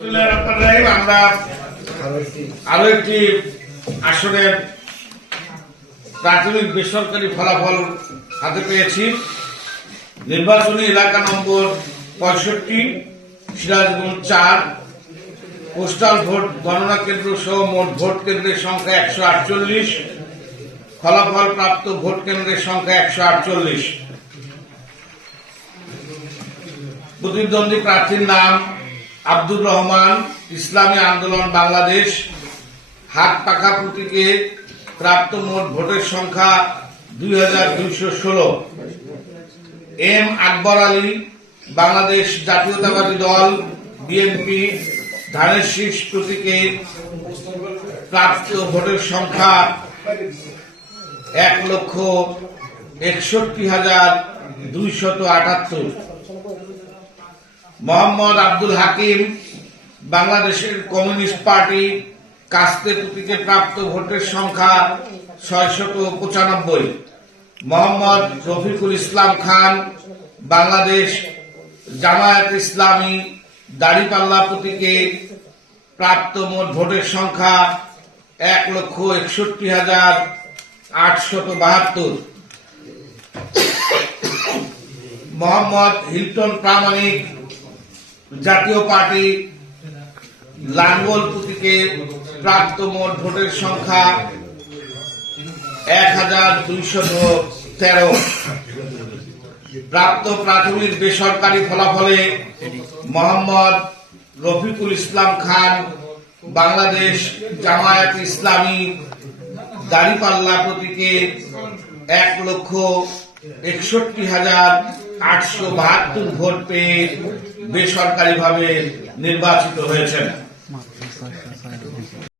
আমরা আরো একটি আসনের প্রাথমিক বেসরকারি ফলাফল হাতে পেয়েছি। নির্বাচনী এলাকা নম্বর 65 সিরাজগঞ্জ 4 পোস্টাল ভোট গণনা কেন্দ্র সহ মোট ভোট কেন্দ্রের সংখ্যা 148, ফলাফল প্রাপ্ত ভোট কেন্দ্রের সংখ্যা 148। প্রতিদ্বন্দ্বী প্রার্থীর নাম আব্দুর রহমান, ইসলামী আন্দোলন বাংলাদেশ। হাত পাখা প্রতীকে প্রাপ্ত মোট ভোটের সংখ্যা 2216। এম আকবর আলী, বাংলাদেশ জাতীয়তাবাদী দল বিএনপি, ধানের শীষ প্রতীকে প্রাপ্ত ভোটের সংখ্যা 1,61,278। মোহাম্মদ আব্দুল হাকিম, বাংলাদেশের কমিউনিস্ট পার্টি, কাস্তে প্রতীকে প্রাপ্ত ভোটের সংখ্যা 695। মোহাম্মদ রফিকুল ইসলাম খান, বাংলাদেশ জামায়াত ইসলামী, দাড়িপাল্লা প্রতীকে প্রাপ্ত মোট ভোটের সংখ্যা 1,61,872। মোহাম্মদ হিলটন প্রামাণিক, জাতীয় পার্টি, লাঙ্গল প্রতীকে প্রাপ্ত মোট ভোটের সংখ্যা 1,213। প্রাপ্ত প্রাথমিক বেসরকারি ফলাফলে মোহাম্মদ রফিকুল ইসলাম খান, বাংলাদেশ জামায়াত ইসলামী, দাড়িপাল্লা প্রতীকে 1,61,872 ভোট পেয়ে বেসরকারিভাবে নির্বাচিত হয়েছেন।